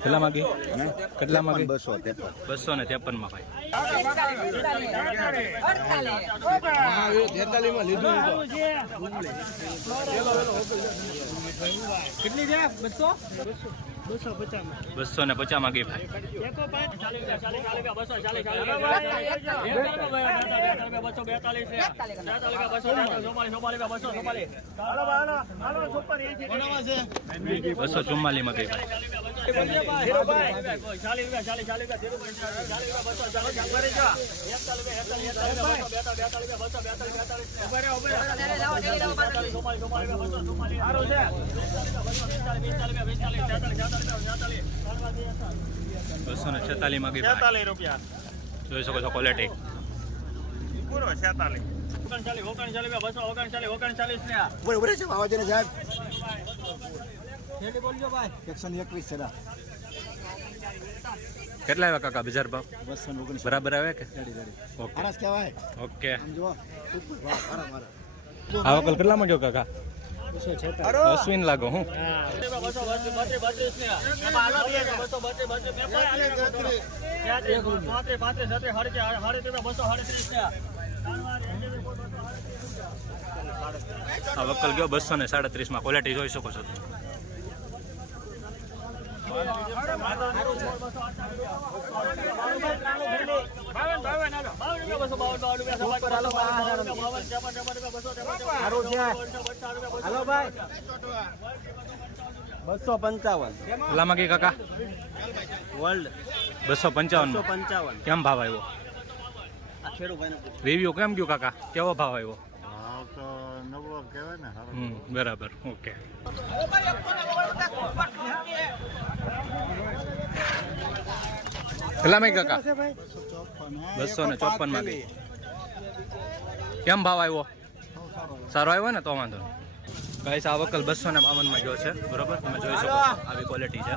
કેટલા માગે? કેટલા માગે? બસો બસો ને ત્રેપનમાં ભાઈ કેટલી છે? બસો? બસો ને પચાસ માંગી ભાઈ બસો ચુમ્માલી માં ગઈ ભાઈ બસો ને છેતાલીસમાં છેતાલીસ રૂપિયા જોઈ શકો છો ક્વોલિટી પૂરો છેતાલીસ ઓગણચાલીસ ઓગણચાલીસ બસો ઓગણચાલીસ ઓગણચાલીસ ને સાહેબ એકસો ને એકવીસ છે કેટલા આવ્યા કાકા બજાર ભાવ બસો ઓગણીસ બરાબર આવે કે ઓકે ઓકે આમ જુઓ આ વકલ કેટલા માંગ્યો કાકા? અશ્વિન લાગો, હું. આ વકલ ગયો બસો ને સાડત્રીસમાં ક્વોલિટી જોઈ શકો છો. બાવન બાવન હાલો બાવન રૂપિયા બસો બાવન બાવન રૂપિયા બાવન બાવન બાવન ત્રેપન ત્રેપન રૂપિયા બસો ત્રેપન બસો પંચાવન કેટલા કે કાકા. વર્લ્ડ બસો પંચાવન પંચાવન કેમ ભાવ આવ્યો? રેવ્યો કેમ ગયું કાકા? કેવો ભાવ આવ્યો? બરાબર, ઓકે. કેટલા માંગી કાકા. બસો ને ચોપનમાં ગઈ. કેમ ભાવ આવ્યો? સારો આવ્યો ને તો વાંધો ગાઈસ આ વકલ બસો ને બાવનમાં જો છે, બરોબર? તમે જોઈ શકો આવી ક્વોલિટી છે.